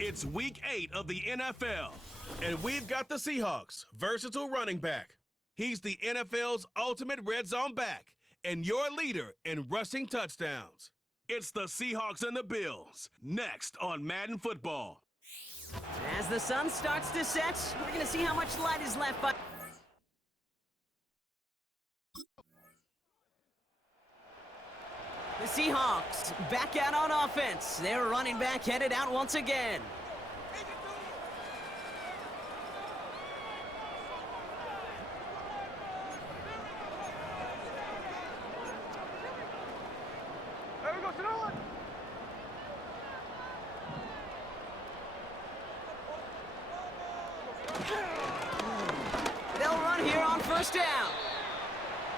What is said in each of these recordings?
It's week 8 of the NFL, and we've got the Seahawks' versatile running back. He's the NFL's ultimate red zone back and your leader in rushing touchdowns. It's the Seahawks and the Bills, next on Madden Football. As the sun starts to set, we're going to see how much light is left by... The Seahawks back out on offense. Their running back headed out once again. They'll run here on first down.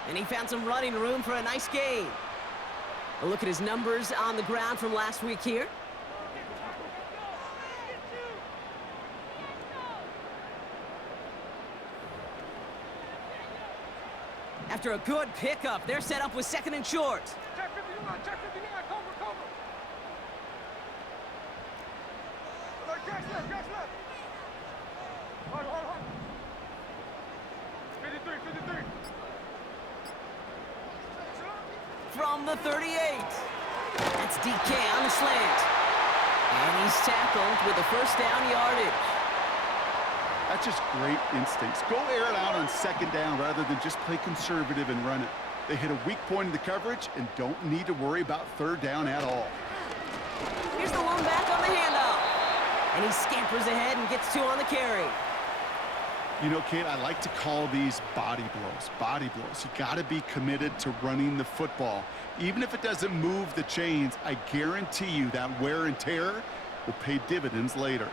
And he found some running room for a nice gain. A look at his numbers on the ground from last week here. After a good pickup, they're set up with second and short. Check 59, cover. Catch left. Hold. 53. From the 38. That's DK on the slant. And he's tackled with a first down yardage. That's just great instincts. Go air it out on second down rather than just play conservative and run it. They hit a weak point in the coverage and don't need to worry about third down at all. Here's the lone back on the handoff. And he scampers ahead and gets 2 on the carry. You know, Kate, I like to call these body blows. You got to be committed to running the football. Even if it doesn't move the chains, I guarantee you that wear and tear will pay dividends later.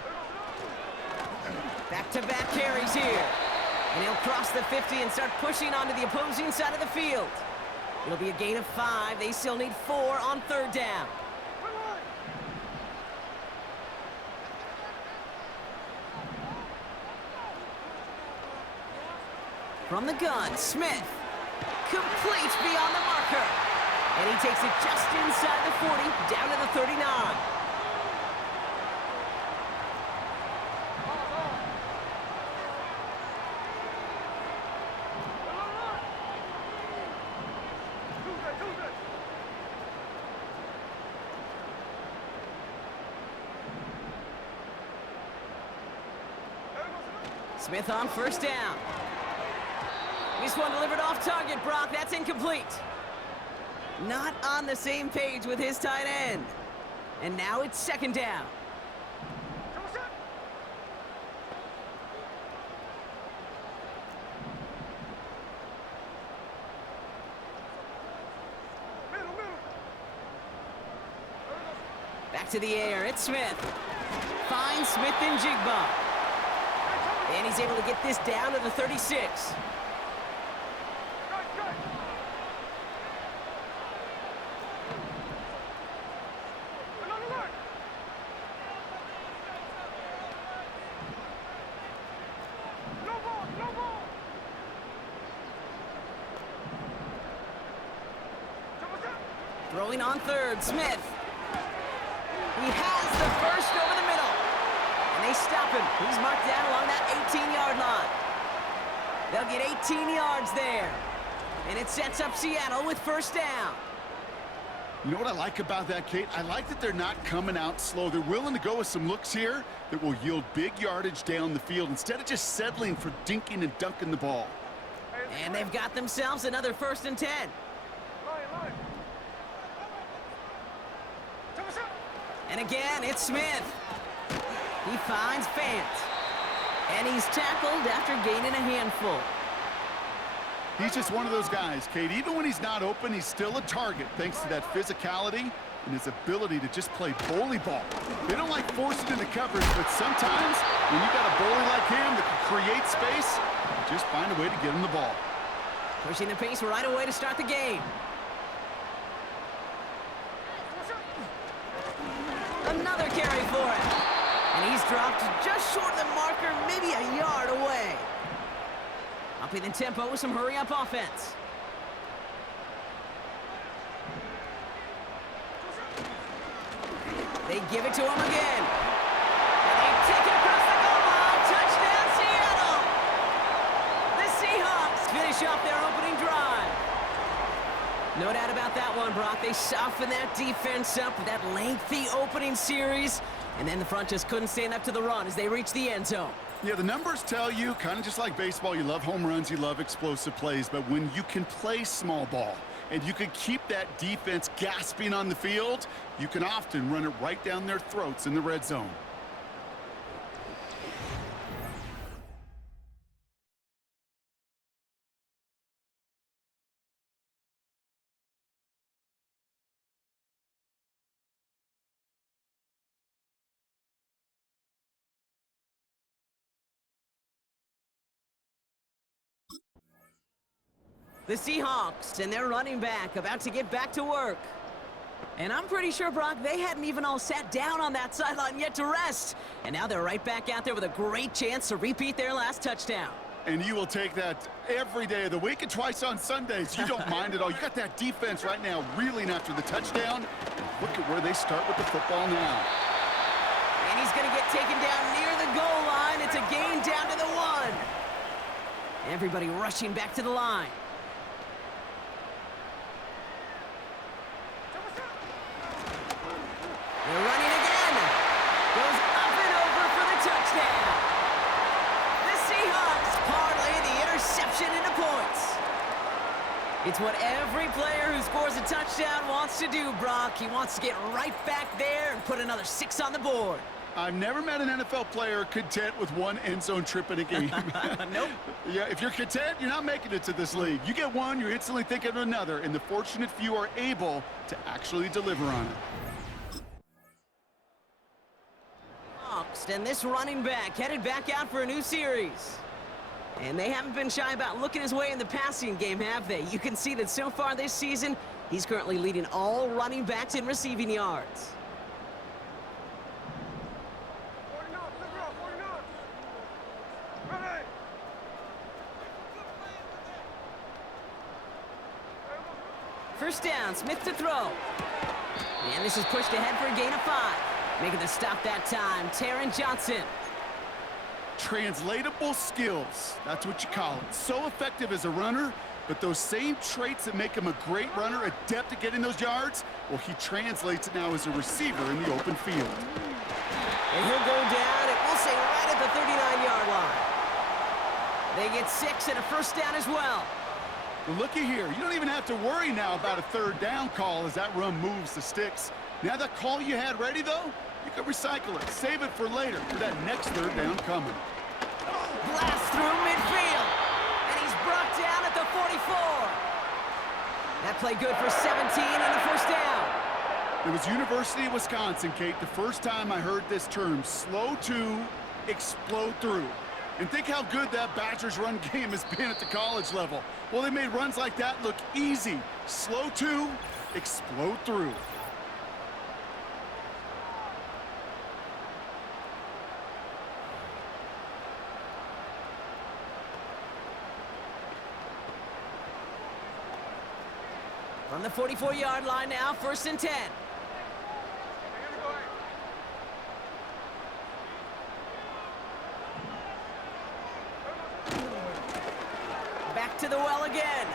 Back-to-back carries here. And he'll cross the 50 and start pushing onto the opposing side of the field. It'll be a gain of 5. They still need 4 on third down. From the gun, Smith completes beyond the marker. And he takes it just inside the 40, down to the 39. Smith on first down. This one delivered off target, Brock. That's incomplete. Not on the same page with his tight end. And now it's second down. Back to the air. It's Smith. Finds Smith and Jigba. And he's able to get this down to the 36. Throwing on third, Smith. He has the first over the middle. And they stop him. He's marked down along that 18-yard line. They'll get 18 yards there. And it sets up Seattle with first down. You know what I like about that, Kate? I like that they're not coming out slow. They're willing to go with some looks here that will yield big yardage down the field instead of just settling for dinking and dunking the ball. And they've got themselves another 1st and 10. And again, it's Smith. He finds Fant. And he's tackled after gaining a handful. He's just one of those guys, Kate. Even when he's not open, he's still a target thanks to that physicality and his ability to just play bully ball. They don't like forcing into coverage, but sometimes when you got a bully like him that can create space, just find a way to get him the ball. Pushing the pace right away to start the game. Another carry for him. And he's dropped just short of the marker, maybe a yard away. Upping the tempo with some hurry-up offense. They give it to him again. take it across the goal line. Touchdown, Seattle! The Seahawks finish off their opening drive. No doubt about that one, Brock. They softened that defense up with that lengthy opening series, and then the front just couldn't stand up to the run as they reached the end zone. Yeah, the numbers tell you, kind of just like baseball, you love home runs, you love explosive plays, but when you can play small ball and you can keep that defense gasping on the field, you can often run it right down their throats in the red zone. The Seahawks and their running back about to get back to work. And I'm pretty sure, Brock, they hadn't even all sat down on that sideline yet to rest. And now they're right back out there with a great chance to repeat their last touchdown. And you will take that every day of the week and twice on Sundays. You don't mind at all. You got that defense right now reeling after the touchdown. Look at where they start with the football now. And he's going to get taken down near the goal line. It's a gain down to the 1. Everybody rushing back to the line. They're running again. Goes up and over for the touchdown. The Seahawks parlay the interception into points. It's what every player who scores a touchdown wants to do, Brock. He wants to get right back there and put another 6 on the board. I've never met an NFL player content with one end zone trip in a game. Nope. Yeah, if you're content, you're not making it to this league. You get one, you're instantly thinking of another, and the fortunate few are able to actually deliver on it. And this running back headed back out for a new series. And they haven't been shy about looking his way in the passing game, have they? You can see that so far this season, he's currently leading all running backs in receiving yards. 49, deliver up, 49. Ready. First down, Smith to throw. And this is pushed ahead for a gain of 5. Making the stop that time, Taron Johnson. Translatable skills, that's what you call it. So effective as a runner, but those same traits that make him a great runner, adept at getting those yards, well, he translates it now as a receiver in the open field. And he'll go down, and we'll say right at the 39-yard line. They get 6 and a first down as well. Well, looky here. You don't even have to worry now about a third down call as that run moves the sticks. Now that call you had ready, though, you can recycle it. Save it for later for that next third down coming. Blast through midfield. And he's brought down at the 44. That play good for 17 and the first down. It was University of Wisconsin, Kate, the first time I heard this term, slow to explode through. And think how good that Badgers run game has been at the college level. Well, they made runs like that look easy. Slow to explode through. From the 44-yard line now, 1st and 10. Back to the well again.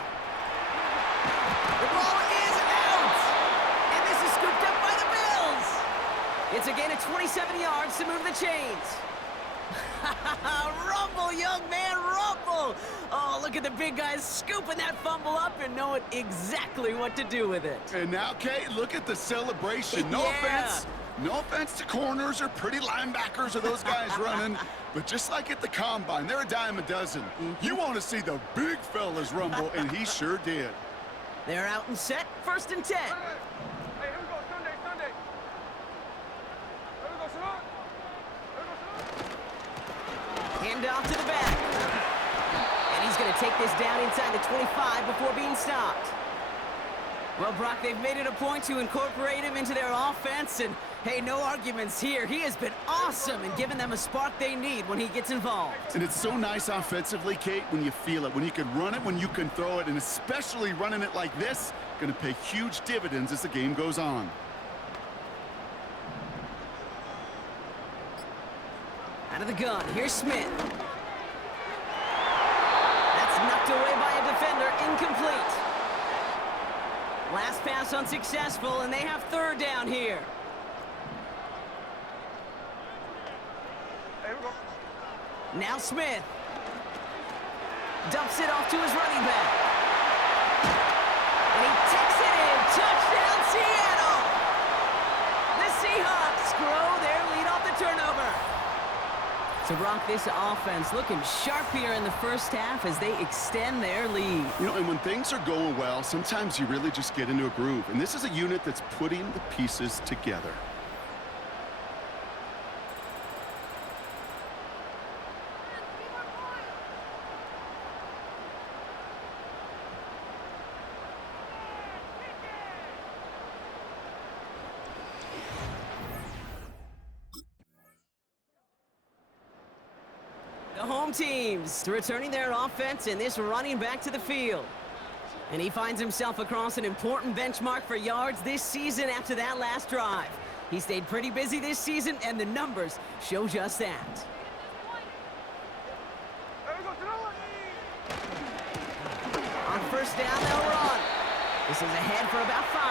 The ball is out! And this is scooped up by the Bills! It's a gain of 27 yards to move the chains. Rumble, young man, rumble! Oh, look at the big guys scooping that fumble up and knowing exactly what to do with it. And now, Kate, look at the celebration. No offense. No offense to corners or pretty linebackers or those guys running, but just like at the Combine, they're a dime a dozen. You want to see the big fellas rumble, and he sure did. They're out and set, 1st and 10. Hey, here we go, Sunday. Here we go, Shalom. Hand off to the back. And he's going to take this down inside the 25 before being stopped. Well, Brock, they've made it a point to incorporate him into their offense, and hey, no arguments here. He has been awesome and given them a spark they need when he gets involved. And it's so nice offensively, Kate, when you feel it, when you can run it, when you can throw it, and especially running it like this, going to pay huge dividends as the game goes on. of the gun. Here's Smith. That's knocked away by a defender. Incomplete. Last pass unsuccessful, and they have third down here. Here we go. Now Smith. Dumps it off to his running back. And he takes it in. Touchdown, Seattle! The Seahawks grow their lead off the turnover. So, Brock, this offense looking sharp here in the first half as they extend their lead. You know, and when things are going well, sometimes you really just get into a groove. And this is a unit that's putting the pieces together. The home teams returning their offense and this running back to the field. And he finds himself across an important benchmark for yards this season after that last drive. He stayed pretty busy this season, and the numbers show just that. Here we go. To the left. On first down, they'll run. This is ahead for about 5.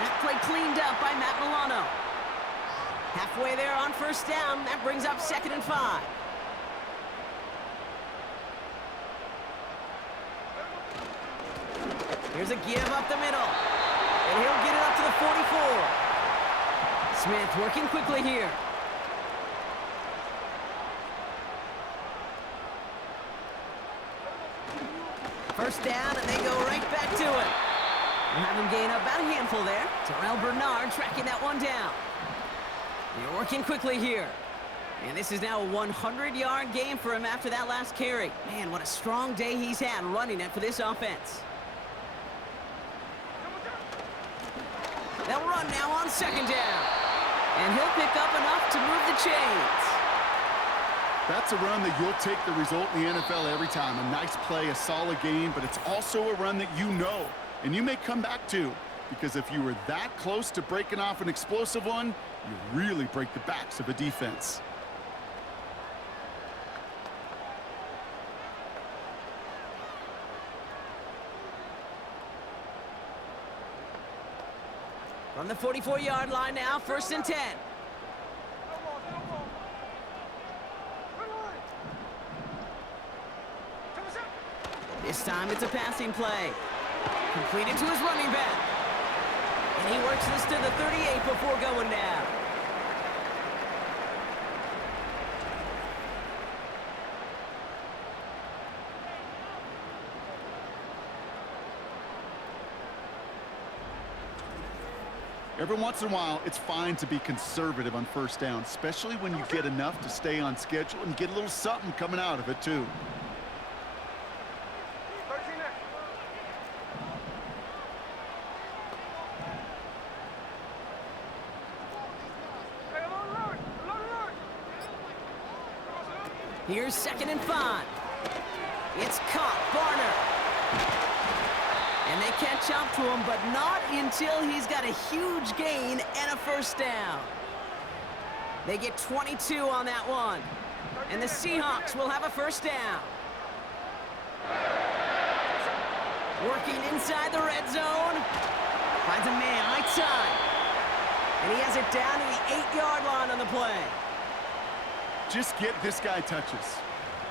That play cleaned up by Matt Milano. Halfway there on first down, that brings up 2nd and 5. Here's a give up the middle. And he'll get it up to the 44. Smith working quickly here. First down, and they go right back to it. We'll have him gain up about a handful there. Terrell Bernard tracking that one down. You're working quickly here. And this is now a 100-yard game for him after that last carry. Man, what a strong day he's had running it for this offense. They'll run now on 2nd down. And he'll pick up enough to move the chains. That's a run that you'll take the result in the NFL every time. A nice play, a solid game, but it's also a run that you know and you may come back to, because if you were that close to breaking off an explosive one, you really break the backs of a defense. From the 44-yard line now, 1st and 10. No ball. No ball. Run away. To the set. This time it's a passing play. Completed to his running back. And he works this to the 38 before going down. Every once in a while, it's fine to be conservative on first down, especially when you get enough to stay on schedule and get a little something coming out of it, too. 13 next. Hey, alone. Here's 2nd and 5. It's caught. Barner. And they catch up to him, but not until he's got a huge gain and a first down. They get 22 on that one. And the Seahawks will have a first down. Working inside the red zone. Finds a man right side. And he has it down to the 8-yard line on the play. Just get this guy touches.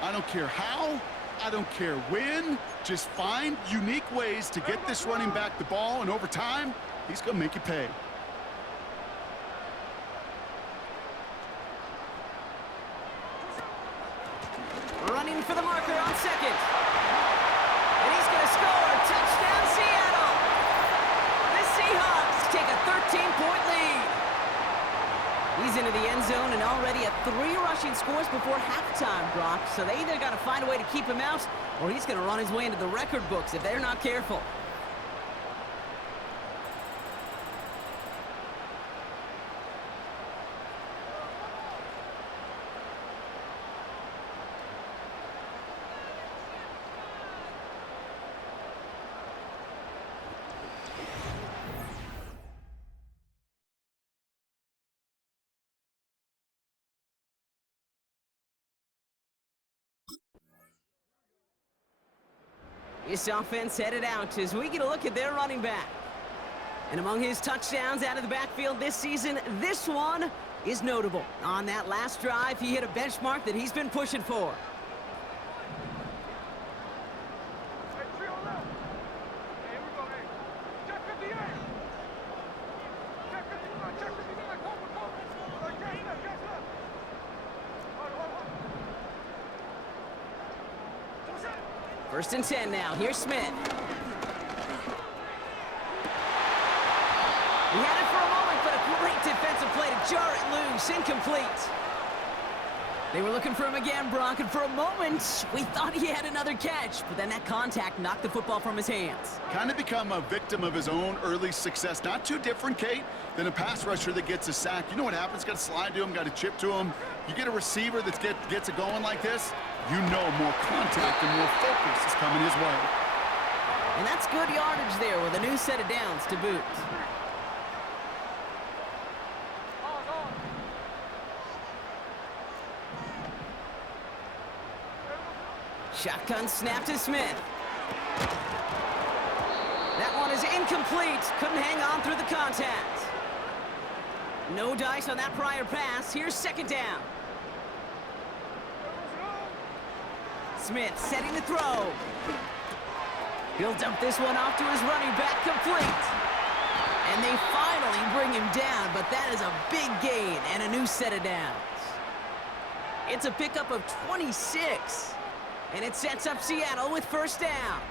I don't care how, I don't care when. Just find unique ways to get this running back the ball, and over time, he's going to make you pay. Running for the marker on 2nd. And he's going to score. Touchdown, Seattle. The Seahawks take a 13-point lead. He's into the end zone and already at 3 rushing scores before halftime, Brock. So they either got to find a way to keep him out, or he's going to run his way into the record books if they're not careful. This offense headed out as we get a look at their running back. And among his touchdowns out of the backfield this season, this one is notable. On that last drive, he hit a benchmark that he's been pushing for. Hey, three on left. Hey, here we go, hey. Check 58. Check 59. Check 59. Come. Like, gas left. Hold. What's that? 1st and 10 now. Here's Smith. He had it for a moment, but a great defensive play to jar it loose. Incomplete. They were looking for him again, Brock, and for a moment, we thought he had another catch, but then that contact knocked the football from his hands. Kind of become a victim of his own early success. Not too different, Kate, than a pass rusher that gets a sack. You know what happens? Got to slide to him, got to chip to him. You get a receiver that gets it going like this, you know more contact and more focus is coming his way. And that's good yardage there with a new set of downs to boot. Shotgun snap to Smith. That one is incomplete. Couldn't hang on through the contact. No dice on that prior pass. Here's 2nd down. Smith setting the throw. He'll dump this one off to his running back, complete. And they finally bring him down, but that is a big gain and a new set of downs. It's a pickup of 26. And it sets up Seattle with 1st down.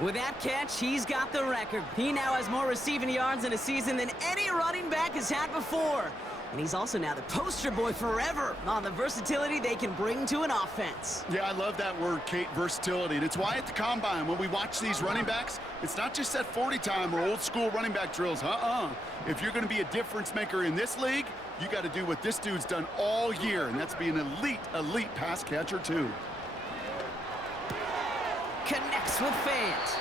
With that catch, he's got the record. He now has more receiving yards in a season than any running back has had before. And he's also now the poster boy forever on the versatility they can bring to an offense. Yeah, I love that word, Kate, versatility. And it's why at the Combine, when we watch these running backs, it's not just that 40 time or old school running back drills. If you're going to be a difference maker in this league, you got to do what this dude's done all year, and that's be an elite pass catcher too. Connects with Fant.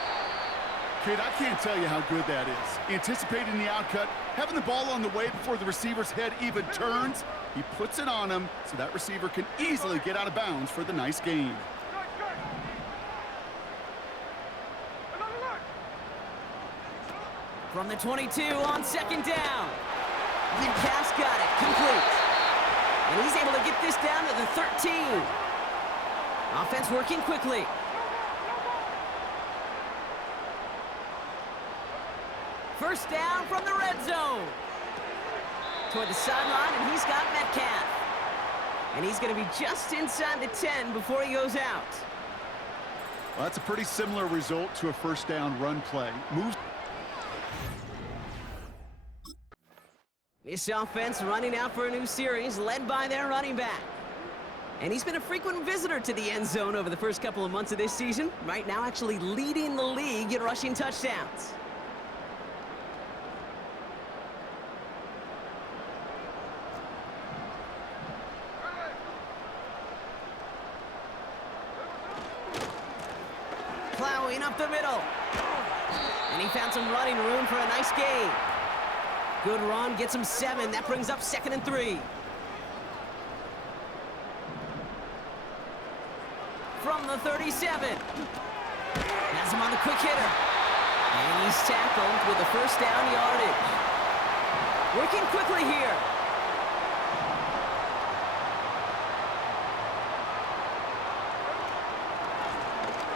Kid, I can't tell you how good that is. Anticipating the outcut, having the ball on the way before the receiver's head even turns, he puts it on him so that receiver can easily get out of bounds for the nice gain. Good. Another look. From the 22 on 2nd down. The pass got it, complete. And he's able to get this down to the 13. Offense working quickly. First down from the red zone. Toward the sideline, and he's got Metcalf. And he's going to be just inside the 10 before he goes out. Well, that's a pretty similar result to a 1st down run play. Moves. This offense running out for a new series, led by their running back. And he's been a frequent visitor to the end zone over the first couple of months of this season. Right now, actually leading the league in rushing touchdowns. Plowing up the middle. And he found some running room for a nice gain. Good run, gets him 7. That brings up 2nd and 3. From the 37. Has him on the quick hitter. And he's tackled with the 1st down yardage. Working quickly here.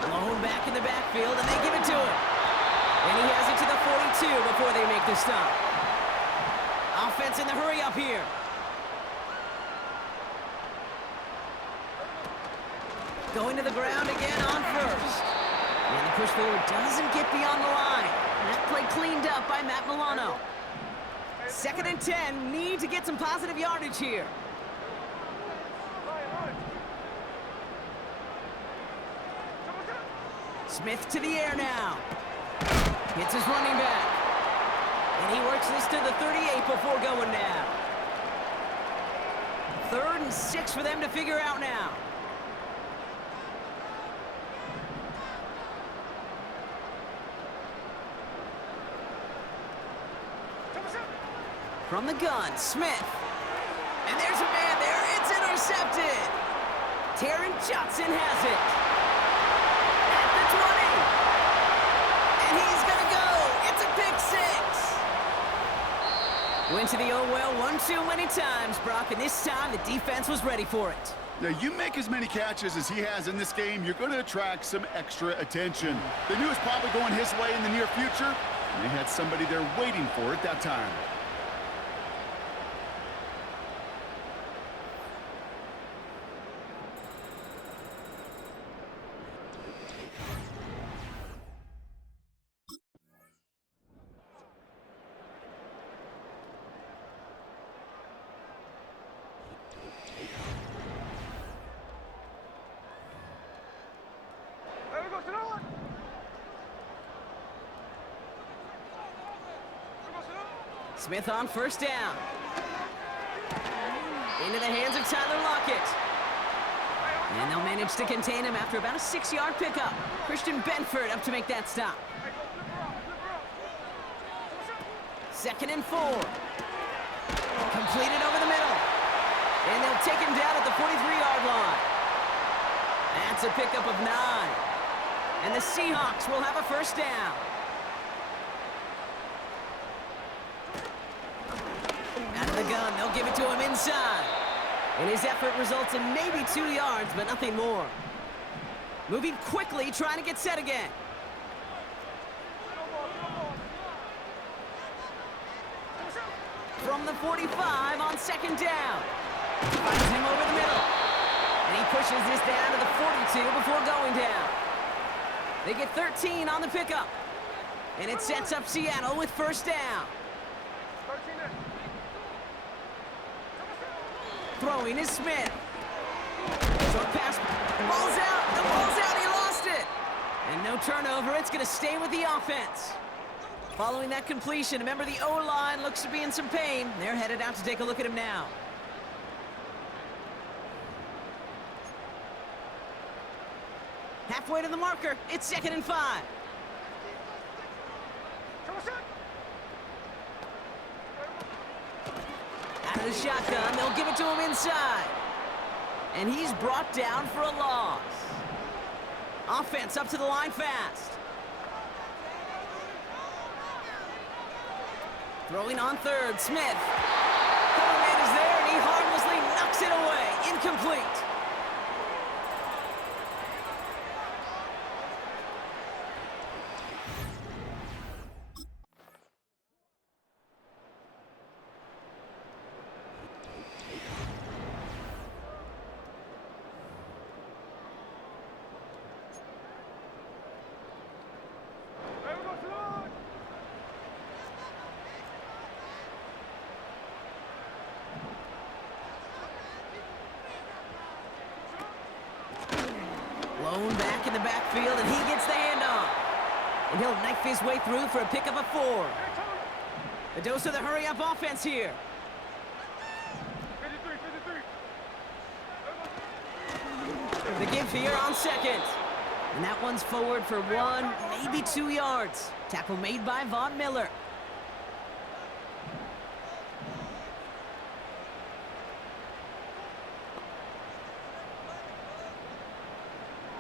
Alone back in the backfield, and they give it to him. And he has it to the 42 before they make the stop. Offense in the hurry up here. Going to the ground again on 1st. And the push forward doesn't get beyond the line. That play cleaned up by Matt Milano. 2nd and 10, need to get some positive yardage here. Smith to the air now. Hits his running back. And he works this to the 38 before going down. 3rd and 6 for them to figure out now. From the gun, Smith. And there's a man there. It's intercepted. Taron Johnson has it. At the 20. And he's going to go. It's a pick six. Went to the oh well one too many times, Brock, and this time the defense was ready for it. Now, you make as many catches as he has in this game, you're going to attract some extra attention. They knew it was probably going his way in the near future, and they had somebody there waiting for it that time. There we go, sit down. There we go, sit down. Smith on first down. Into the hands of Tyler Lockett. And they'll manage to contain him after about a 6-yard pickup. Christian Benford up to make that stop. Hey, go flip her out, flip her out. Second and 4. Completed over the middle. And they'll take him down at the 43-yard line. That's a pickup of 9. And the Seahawks will have a first down. Out of the gun, they'll give it to him inside. And his effort results in maybe 2 yards, but nothing more. Moving quickly, trying to get set again. From the 45 on second down. Finds him over the middle. And he pushes this down to the 42 before going down. They get 13 on the pickup. And it sets up Seattle with first down. 13 in. Throwing is Smith. Short pass. Ball's out. The ball's out. He lost it. And no turnover. It's going to stay with the offense. Following that completion, a member of the O-line looks to be in some pain. They're headed out to take a look at him now. Halfway to the marker. It's second and 5. Out of the shotgun, they'll give it to him inside. And he's brought down for a loss. Offense up to the line fast. Throwing on third, Smith. Coleman is there, and he harmlessly knocks it away. Incomplete. There we go, sit down. Blown back in the backfield, and he gets the handoff. And he'll knife his way through for a pickup of 4. A dose of the hurry-up offense here. 53, 53. The give here on second. And that one's forward for 1, maybe 2 yards. Tackle made by Von Miller.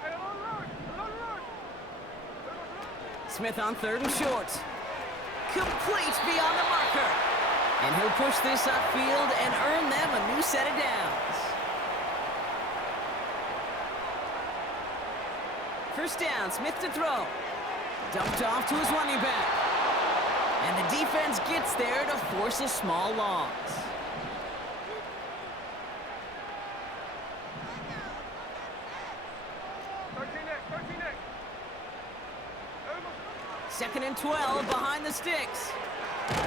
Hey, along the road, along the road. Smith on third and short. Complete beyond the marker. And he'll push this upfield and earn them a new set of downs. First down, Smith to throw. Dumped off to his running back. And the defense gets there to force a small loss. Second and 12 behind the sticks.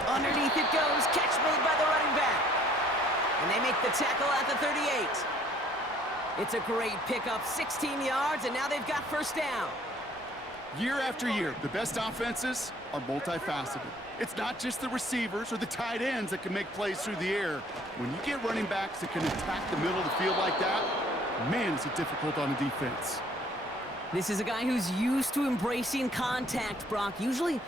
Underneath it goes. Catch made by the running back. And they make the tackle at the 38. It's a great pickup, 16 yards, and now they've got first down. Year after year, the best offenses are multifaceted. It's not just the receivers or the tight ends that can make plays through the air. When you get running backs that can attack the middle of the field like that, man, is it difficult on the defense. This is a guy who's used to embracing contact, Brock. Usually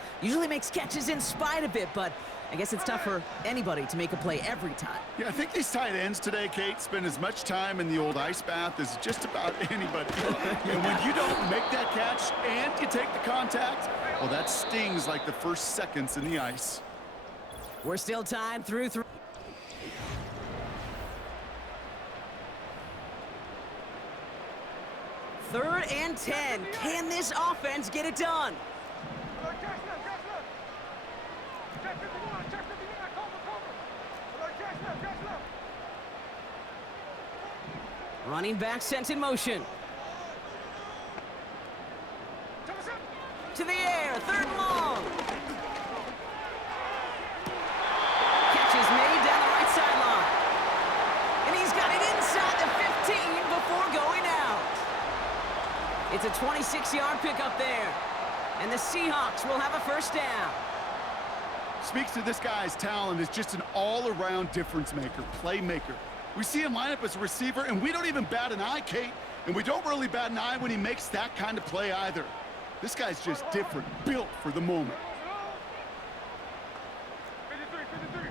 makes catches in spite of it, but I guess it's tough for anybody to make a play every time. Yeah, I think these tight ends today, Kate, spend as much time in the old ice bath as just about anybody. And when you don't make that catch and you take the contact, well, that stings like the first seconds in the ice. We're still tied through 3. Third and 10. Can this offense get it done? Check left, check left. Check 51, check 59, cover. Check left. Running back sent in motion. To the air, 3rd and long. Catch is made down the right sideline. And he's got it inside the 15 before going out. It's a 26-yard pickup there. And the Seahawks will have a first down. Speaks to this guy's talent as just an all-around difference maker, playmaker. We see him line up as a receiver, and we don't even bat an eye, Kate. And we don't really bat an eye when he makes that kind of play either. This guy's just different, built for the moment. 53.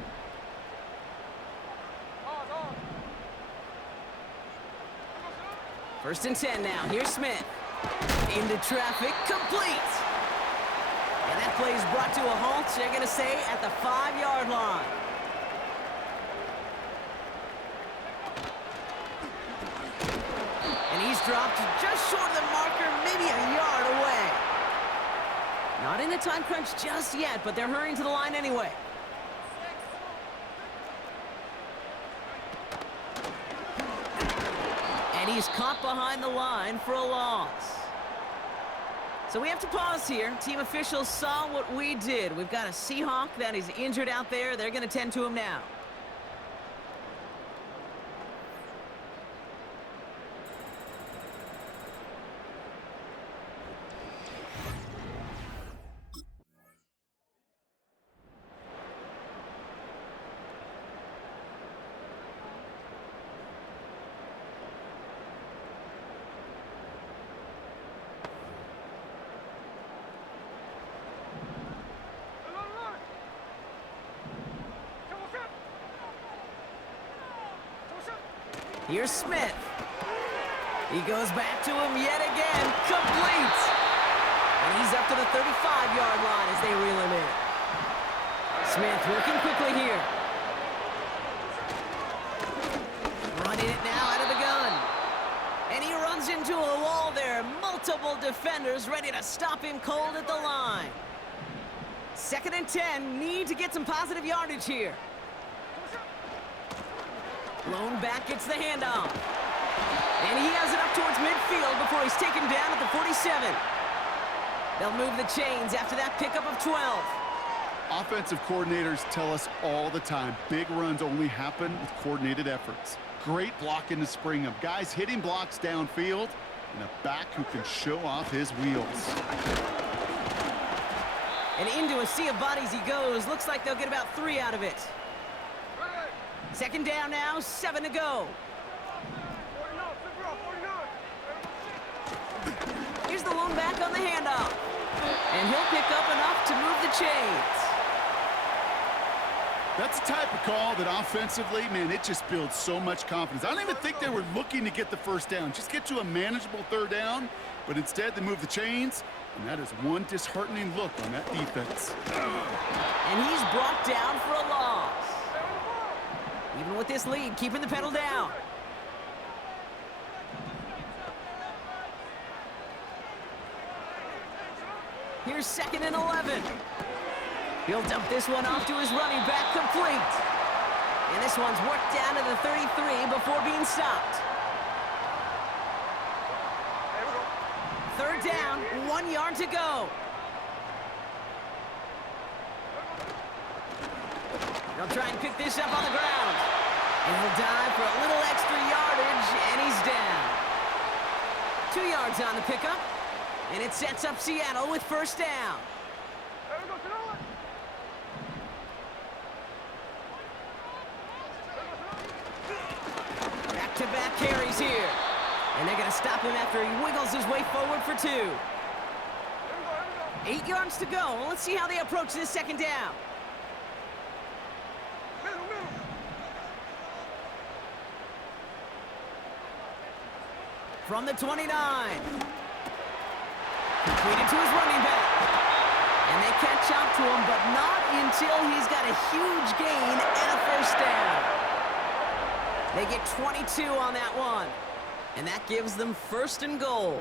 First and 10 now. Here's Smith. Into traffic, complete. And that play is brought to a halt, they're going to say, at the 5-yard line. And he's dropped just short of the marker, maybe a yard away. Not in a time crunch just yet, but they're hurrying to the line anyway. And he's caught behind the line for a loss. So we have to pause here. Team officials saw what we did. We've got a Seahawk that is injured out there. They're going to tend to him now. Here's Smith. He goes back to him yet again. Complete. And he's up to the 35-yard line as they reel him in. Smith working quickly here. Running it now out of the gun. And he runs into a wall there. Multiple defenders ready to stop him cold at the line. 2nd and 10. Need to get some positive yardage here. Lone back gets the handoff. And he has it up towards midfield before he's taken down at the 47. They'll move the chains after that pickup of 12. Offensive coordinators tell us all the time, big runs only happen with coordinated efforts. Great blocking to spring them. Guys hitting blocks downfield, and a back who can show off his wheels. And into a sea of bodies he goes. Looks like they'll get about 3 out of it. 2nd down now, 7 to go. Here's the lone back on the handoff. And he'll pick up enough to move the chains. That's the type of call that offensively, man, it just builds so much confidence. I don't even think they were looking to get the first down. Just get to a manageable 3rd down, but instead they move the chains, and that is one disheartening look on that defense. And he's brought down for a loss. Even with this lead, keeping the pedal down. Here's 2nd and 11. He'll dump this one off to his running back, complete. And this one's worked down to the 33 before being stopped. 3rd down, 1 yard to go. They'll try and pick this up on the ground. And he'll dive for a little extra yardage, and he's down. 2 yards on the pickup, and it sets up Seattle with 1st down. Back-to-back carries here. And they're going to stop him after he wiggles his way forward for 2. 8 yards to go. Let's see how they approach this second down. From the 29. Completed to his running back. And they catch up to him, but not until he's got a huge gain and a first down. They get 22 on that one. And that gives them first and goal.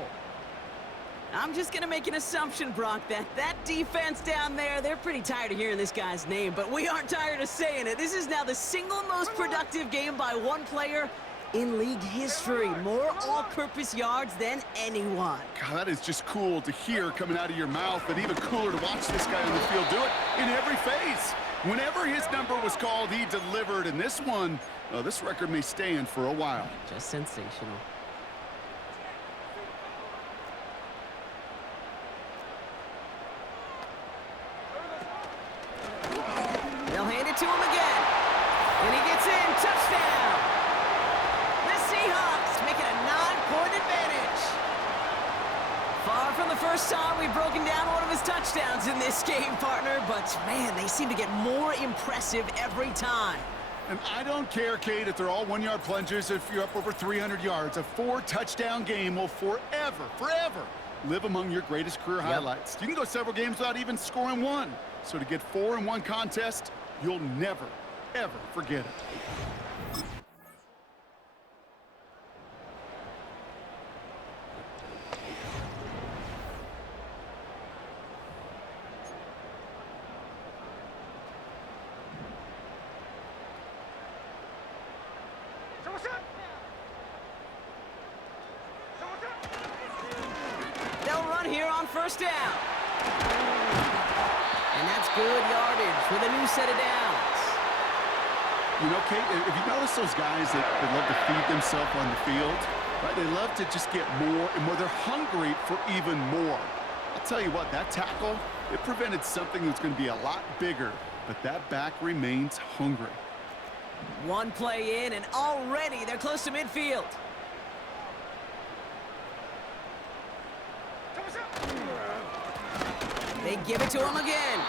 I'm just going to make an assumption, Brock, that defense down there, they're pretty tired of hearing this guy's name, but we aren't tired of saying it. This is now the single most productive game by one player in league history. More all-purpose yards than anyone. God, that is just cool to hear coming out of your mouth, but even cooler to watch this guy on the field do it in every phase. Whenever his number was called, he delivered, and this one, this record may stand for a while. Just sensational. They'll hand it to him again. And he gets in. Touchdown. The Seahawks make it a 9-point advantage. Far from the first time we've broken down one of his touchdowns in this game, partner. But, man, they seem to get more impressive every time. And I don't care, Kate, if they're all 1-yard plunges, if you're up over 300 yards. A 4-touchdown game will forever live among your greatest career highlights. You can go several games without even scoring one. So to get 4 in one contest, you'll never, ever forget it. They'll run here on first down. And that's good yardage with a new set of downs. You know, Kate, if you notice those guys that love to feed themselves on the field, right? They love to just get more and more. They're hungry for even more. I'll tell you what, that tackle, it prevented something that's going to be a lot bigger, but that back remains hungry. One play in, and already they're close to midfield. They give it to him again.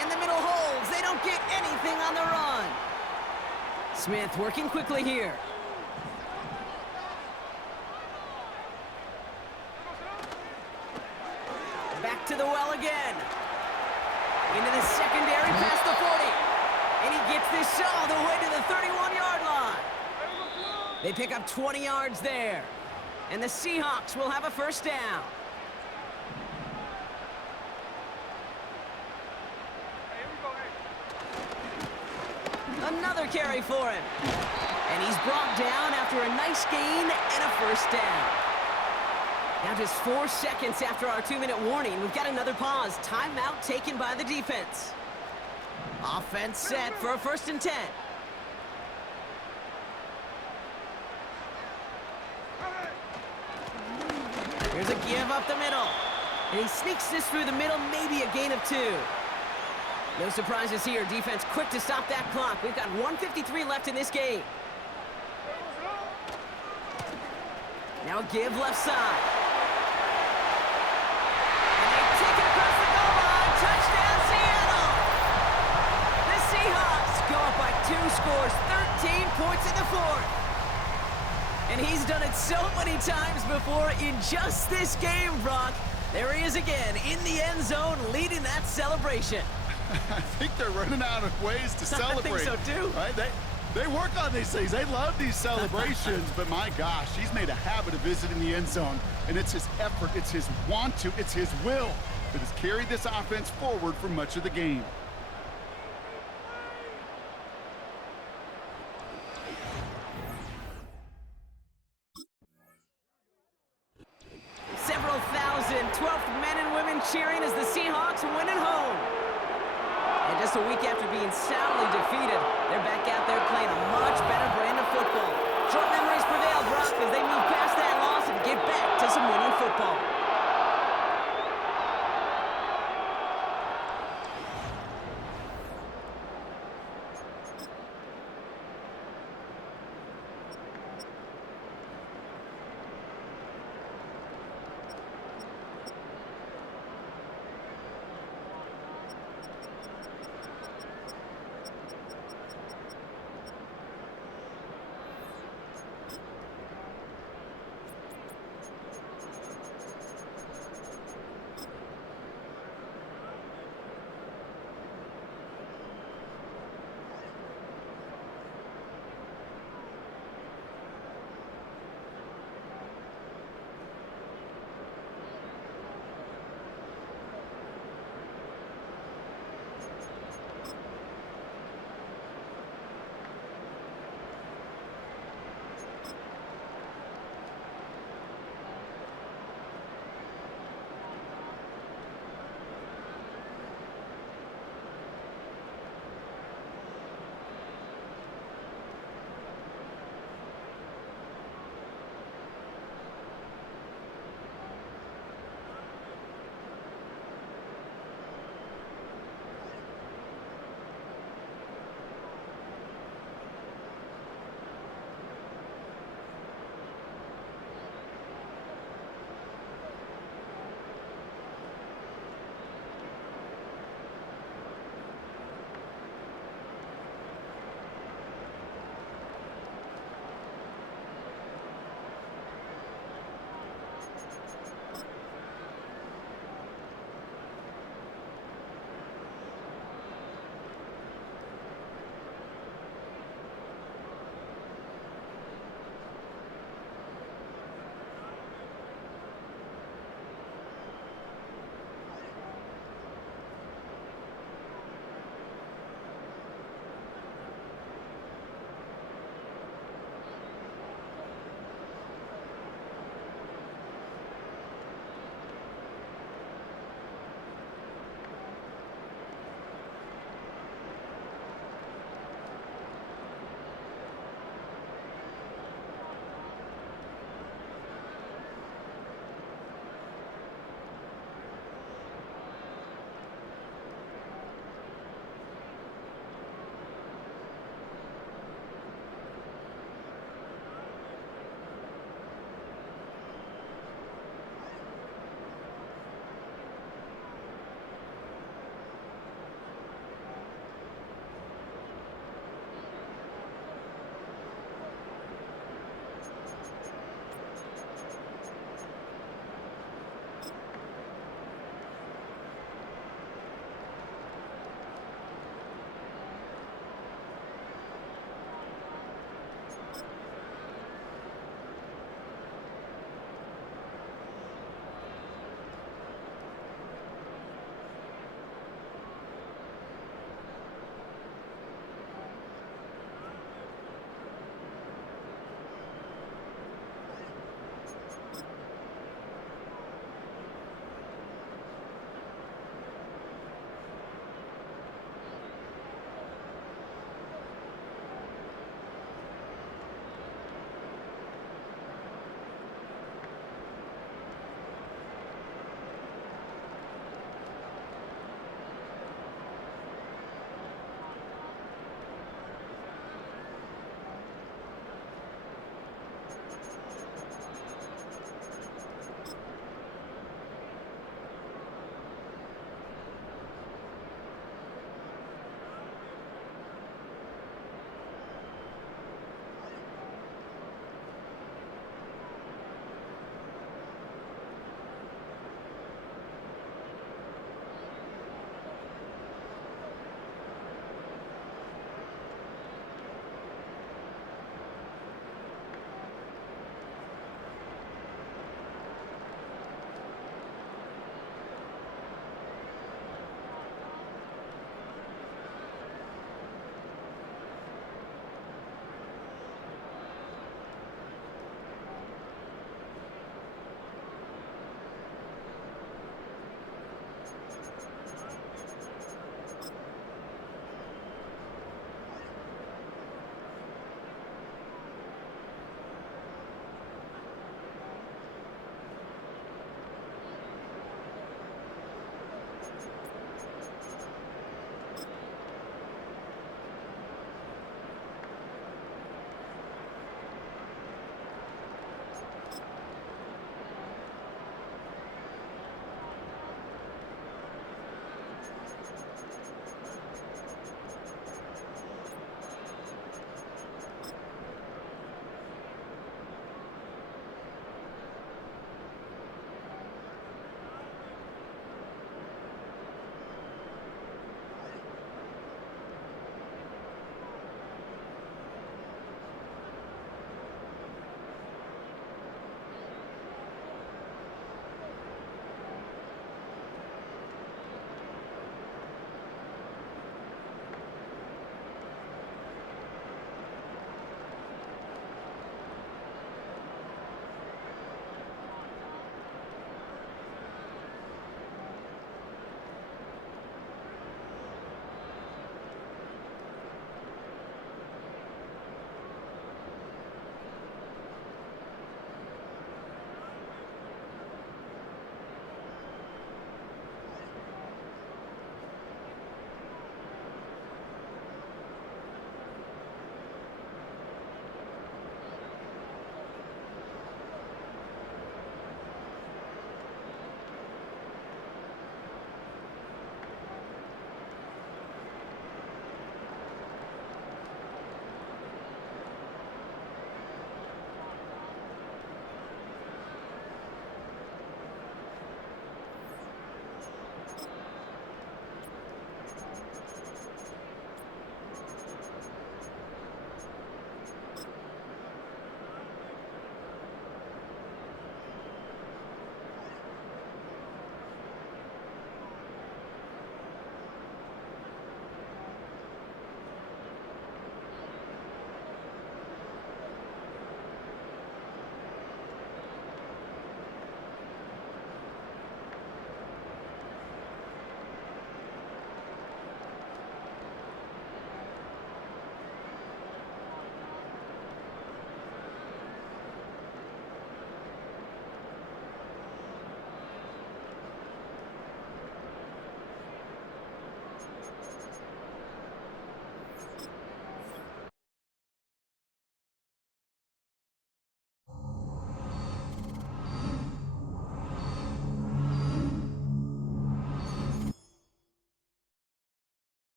And the middle holds. They don't get anything on the run. Smith working quickly here. Back to the well again. Into the secondary past the 40. And he gets this all the way to the 31-yard line. They pick up 20 yards there. And the Seahawks will have a first down. Another carry for him. And he's brought down after a nice gain and a first down. Now just 4 seconds after our 2-minute warning, we've got another pause. Timeout taken by the defense. Offense set for a 1st and 10. Here's a give up the middle. And he sneaks this through the middle, maybe a gain of 2. No surprises here. Defense quick to stop that clock. We've got 1:53 left in this game. Now a give left side. And they take it across the goal line. Touchdown, Seattle! The Seahawks go up by 2 scores, 13 points in the 4th. And he's done it so many times before in just this game, Brock. There he is again in the end zone leading that celebration. I think they're running out of ways to celebrate. I think so, too. Right? They work on these things. They love these celebrations. But, my gosh, he's made a habit of visiting the end zone. And it's his effort, it's his want to, it's his will that has carried this offense forward for much of the game. Several thousand 12th men and women cheering as the Seahawks win at home. And just a week after being soundly defeated, they're back out there playing a much better brand of football. Short memories prevail, Brock, as they move past that loss and get back to some winning football.